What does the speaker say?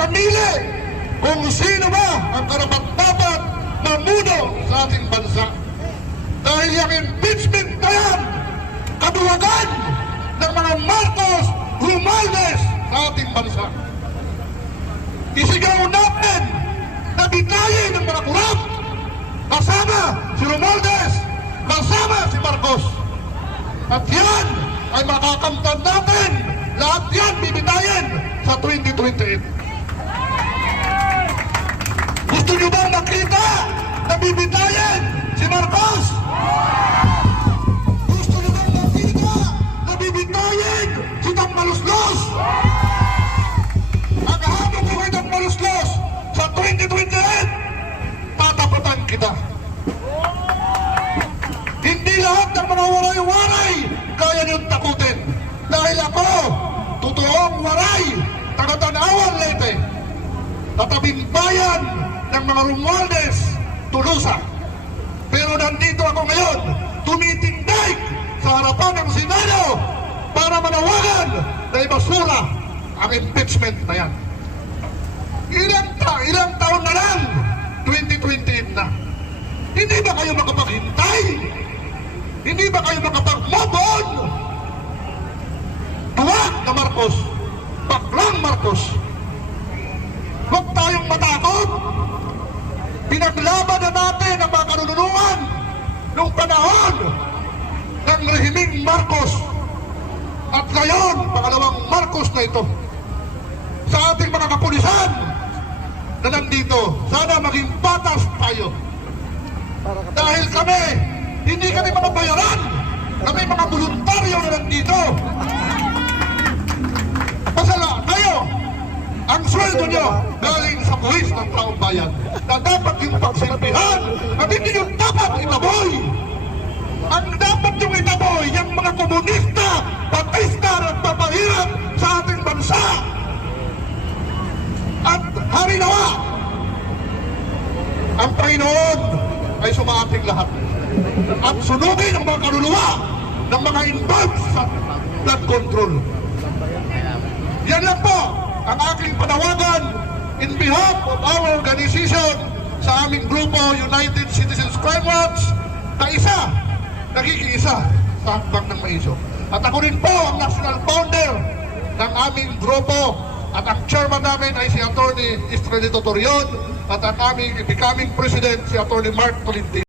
mamili kung sino ba ang karapat-dapat mamuno sa ating bansa. Dahil yung impeachment na yan, kaduwagan ng mga Marcos, Romualdez sa ating bansa. Isigaw natin na bitayin ng mga kurap, kasama si Romualdez, kasama si Marcos. At yan ay makakamtan natin, lahat yan bibitayin sa 2028. Gusto nyo bang makita na bibitayin si Marcos? Gusto nyo bang makita na bibitayin si Tammaluslos? Ang habang ko kay Tammaluslos sa 2028, tatapatan kita. Hindi lahat ng mga waray-waray kaya niyong takutin. Dahil ako, totoong waray, taga-Tanawan Leyte, tatabing bayan ng mga Romualdez, Tolosa. Pero nandito ako ngayon, tumitindig sa harapan ng Senado para manawagan na ibasura ang impeachment na yan. Ilang taon na lang, 2028 na. Hindi ba kayo makapaghintay? Hindi ba kayo makapag-move on? Tuwag na Marcos, baklang Marcos. Huwag tayong matakot. Pinaglaban na natin ang mga karunungan noong panahon ng rehimeng Marcos. At ngayon, pangalawang Marcos na ito. Sa ating mga kapulisan na nandito, sana maging patas tayo. Dahil kami, hindi kami mga bayaran. Kami mga voluntaryo na nandito. Pasala kayo, ang sweldo nyo galing sa buwis ng taong bayan na dapat yung pagsilbihan at hindi yung dapat itaboy. Ang dapat yung itaboy, yung mga komunista, patista at papahirap sa ating bansa. At harinawa, ang Panginoon ay sumaating lahat. At sunugin ang mga kaluluwa ng mga involved sa blood control. Yan lang po ang aking panawagan in behalf of our organization sa aming grupo United Citizens Crime Watch na nakikiisa sa hakbang ng maiso. At ako rin po ang national founder ng aming grupo at ang chairman namin ay si Atty. Estrelito Torion at ang aming becoming president si Atty. Mark Tolentino.